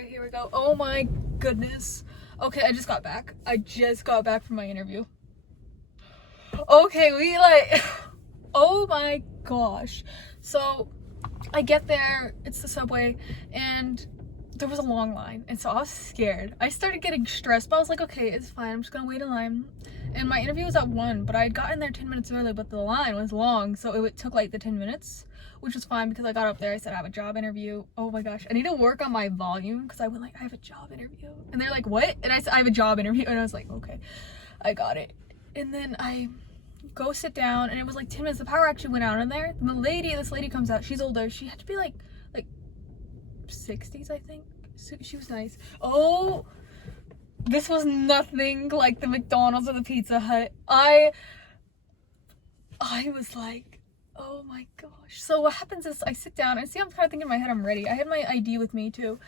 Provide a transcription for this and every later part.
Okay, here we go. Oh my goodness. Okay, I just got back. From my interview. Okay, oh my gosh. So, I get there, it's the subway, and there was a long line, and so I was scared. I started getting stressed, but I was like, okay, it's fine, I'm just gonna wait in line. And my interview was at 1, but I had gotten there 10 minutes early, but the line was long, so it took like the 10 minutes, which was fine because I got up there, I said I have a job interview. Oh my gosh, I need to work on my volume because I went like, I have a job interview. And they're like, what? And I said, I have a job interview, and I was like, okay, I got it. And then I go sit down, and it was like 10 minutes, the power actually went out in there. And this lady comes out, she's older, she had to be like 60s, I think. So she was nice. Oh, this was nothing like the McDonald's or the Pizza Hut. I was like, oh my gosh. So what happens is I sit down, and see, I'm kind of thinking in my head I'm ready. I had my ID with me too.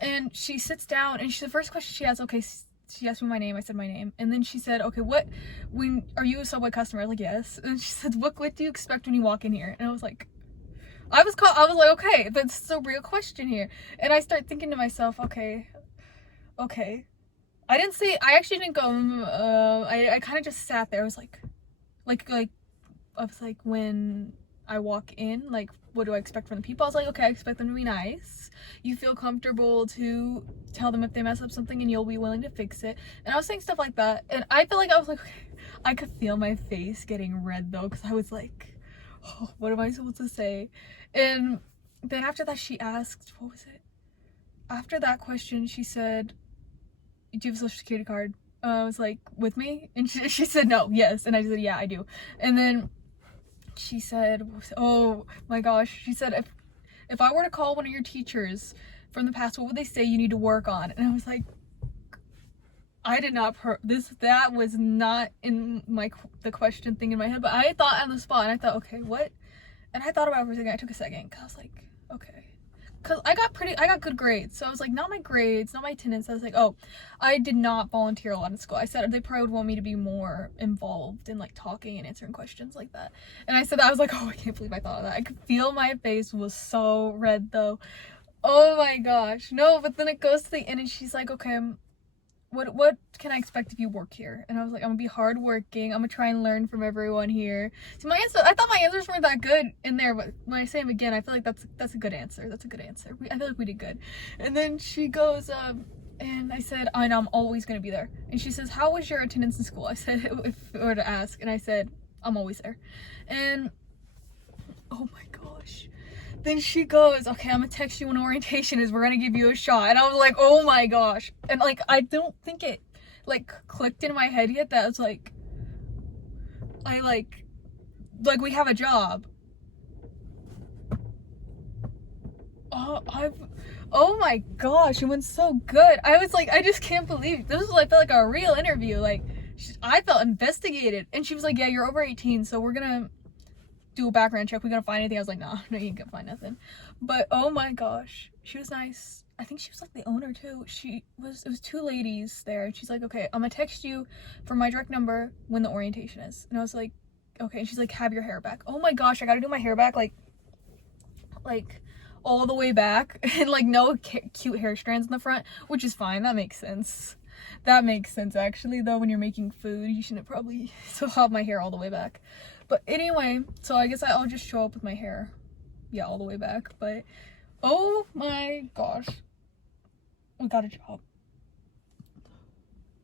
And she sits down, and the first question she asked, okay, she asked me my name. I said my name. And then she said, okay, are you a Subway customer? I was like, yes. And she said, what do you expect when you walk in here? And I was like, I was like, okay, that's a real question here. And I start thinking to myself, okay. I actually didn't go, I kind of just sat there. I was like, when I walk in, like, what do I expect from the people? I was like, okay, I expect them to be nice. You feel comfortable to tell them if they mess up something and you'll be willing to fix it. And I was saying stuff like that. And I feel like I was like, okay. I could feel my face getting red though, because I was like, oh, what am I supposed to say? And then after that, she asked, what was it? After that question, she said, do you have a social security card? I was like, with me? And she said, no, yes. And I said, yeah, I do. And then she said, oh my gosh, she said, if I were to call one of your teachers from the past, what would they say you need to work on? And I was like, I did not that was not in the question thing in my head, but I thought on the spot, and I thought, okay, what? And I thought about it for a second. I took a second, because I was like, okay, because I got good grades, so I was like, not my grades, not my attendance. I was like, oh, I did not volunteer a lot in school. I said they probably would want me to be more involved in like talking and answering questions like that. And I said that, I was like, oh, I can't believe I thought of that. I could feel my face was so red though. Oh my gosh, no. But then it goes to the end, and she's like, okay, what can I expect if you work here? And I was like, I'm gonna be hardworking. I'm gonna try and learn from everyone here. So I thought my answers weren't that good in there, but when I say them again, I feel like that's a good answer. That's a good answer. I feel like we did good. And then she goes, and I said, I know, I'm always gonna be there. And she says, how was your attendance in school? I said, if I were to ask, and I said, I'm always there. And oh my gosh. Then she goes, okay, I'm gonna text you when orientation is. We're gonna give you a shot. And I was like, oh my gosh. And like, I don't think it like clicked in my head yet that it's like, we have a job. Oh my gosh, it went so good. I was like, I just can't believe this was like, felt like a real interview. Like, I felt investigated. And she was like, yeah, you're over 18, so we're gonna do a background check. We gonna find anything? I was like, nah, no, you ain't gonna find nothing. But oh my gosh, she was nice. I think she was like the owner too. It was 2 ladies there. She's like, okay, I'm gonna text you from my direct number when the orientation is. And I was like, okay. And she's like, have your hair back. Oh my gosh, I gotta do my hair back like all the way back, and like no cute hair strands in the front, which is fine. That makes sense. That makes sense actually though. When you're making food, you shouldn't probably still have my hair all the way back. But anyway, so I guess I'll just show up with my hair, yeah, all the way back. But oh my gosh, we got a job.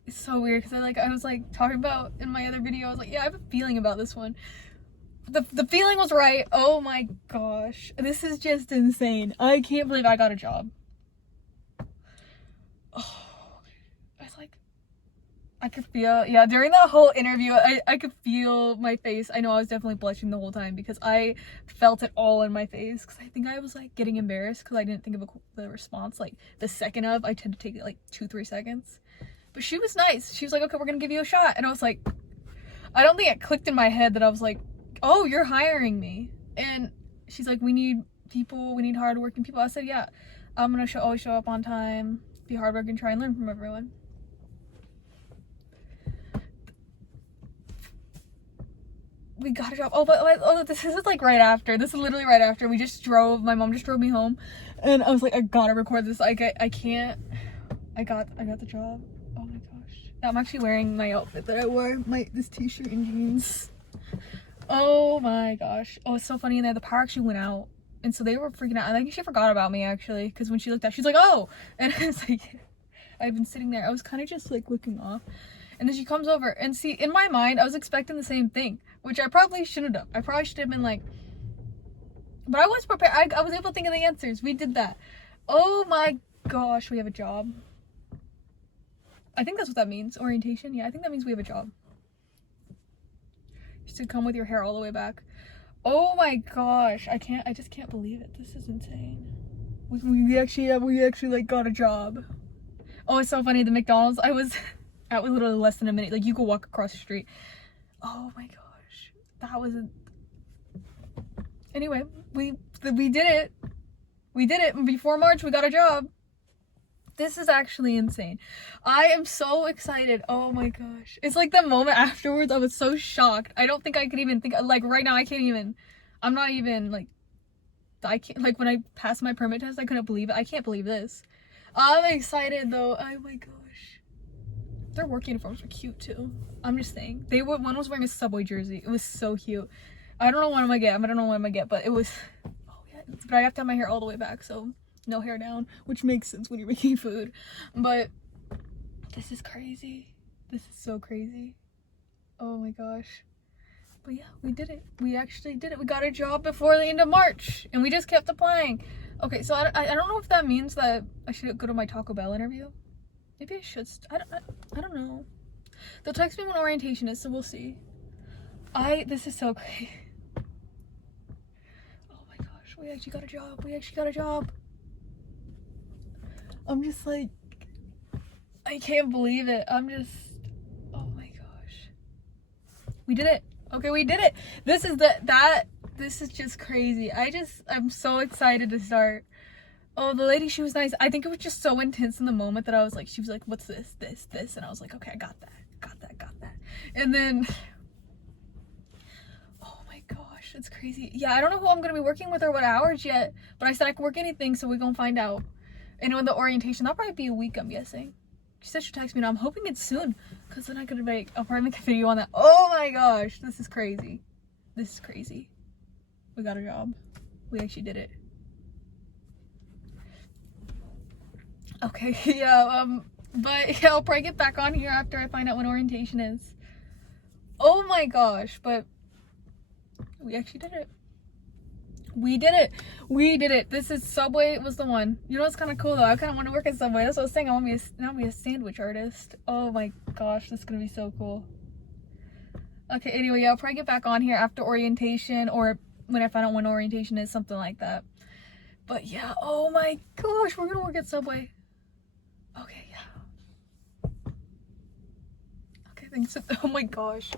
It's so weird because I was like talking about in my other video, I was like, yeah, I have a feeling about this one. The feeling was right. Oh my gosh, this is just insane. I can't believe I got a job. Oh, I was like, I could feel, yeah, during that whole interview, I could feel my face. I know I was definitely blushing the whole time because I felt it all in my face, because I think I was like getting embarrassed because I didn't think of the response like the second of. I tend to take it like 2-3 seconds. But she was nice. She was like, okay, we're gonna give you a shot. And I was like, I don't think it clicked in my head that I was like, oh, you're hiring me. And she's like, we need people, we need hardworking people. I said, yeah, I'm gonna always show up on time, be hardworking, try and learn from everyone. we got a job. Oh, this is like right after. This is literally right after. My mom just drove me home, and I was like, I gotta record this. Like, I can't. I got the job. Oh my gosh. I'm actually wearing my outfit that I wore. This t-shirt and jeans. Oh my gosh. Oh, it's so funny in there. The power actually went out. And so they were freaking out. I think she forgot about me actually. Because when she looked out, she's like, oh! And I was like, I've been sitting there. I was kind of just like looking off. And then she comes over. And see, in my mind, I was expecting the same thing. Which I probably shouldn't have. I probably should have been like... But I was prepared. I was able to think of the answers. We did that. Oh my gosh. We have a job. I think that's what that means. Orientation. Yeah, I think that means we have a job. You should come with your hair all the way back. Oh my gosh. I just can't believe it. This is insane. We actually like got a job. Oh, it's so funny. The McDonald's I was at was literally less than a minute. Like you could walk across the street. Oh my gosh. That was Anyway, we did it. We did it. Before March, we got a job. This is actually insane. I am so excited. Oh my gosh. It's like the moment afterwards, I was so shocked. I don't think I could even think, like right now, I'm not even like, I can't, like when I passed my permit test, I couldn't believe it. I can't believe this. I'm excited though. Oh my gosh. Their work uniforms are cute too. I'm just saying. One was wearing a Subway jersey. It was so cute. I don't know what I'm gonna get. I don't know what I'm gonna get, but it was, oh yeah. But I have to have my hair all the way back, so. No hair down, which makes sense when you're making food. But this is crazy. This is so crazy. Oh my gosh. But yeah, we did it. We actually did it. We got a job before the end of March, and we just kept applying. Okay, so I don't know if that means that I should go to my Taco Bell interview. Maybe I should. I don't know. They'll text me when orientation is, so we'll see. This is so crazy. Oh my gosh, we actually got a job. We actually got a job. I'm just like, I can't believe it. Oh my gosh. We did it. Okay, we did it. This is just crazy. I'm so excited to start. Oh, the lady, she was nice. I think it was just so intense in the moment that I was like, she was like, what's this? And I was like, okay, I got that. And then, oh my gosh, it's crazy. Yeah, I don't know who I'm going to be working with or what hours yet, but I said I can work anything, so we're going to find out. And with the orientation, that'll probably be a week, I'm guessing. She said she'll text me now. I'm hoping it's soon, because then I'll probably make a video on that. Oh my gosh, this is crazy. This is crazy. We got a job. We actually did it. Okay, yeah, but yeah, I'll probably get back on here after I find out when orientation is. Oh my gosh, but we actually did it. We did it. This is Subway was the one. You know what's kind of cool though? I kind of want to work at Subway. That's what I was saying. I want to be a sandwich artist. Oh my gosh, this is gonna be so cool. Okay, anyway, yeah, I'll probably get back on here after orientation or when I find out when orientation is, something like that. But yeah, oh my gosh, we're gonna work at Subway. Okay, yeah. Okay, thanks. Oh my gosh.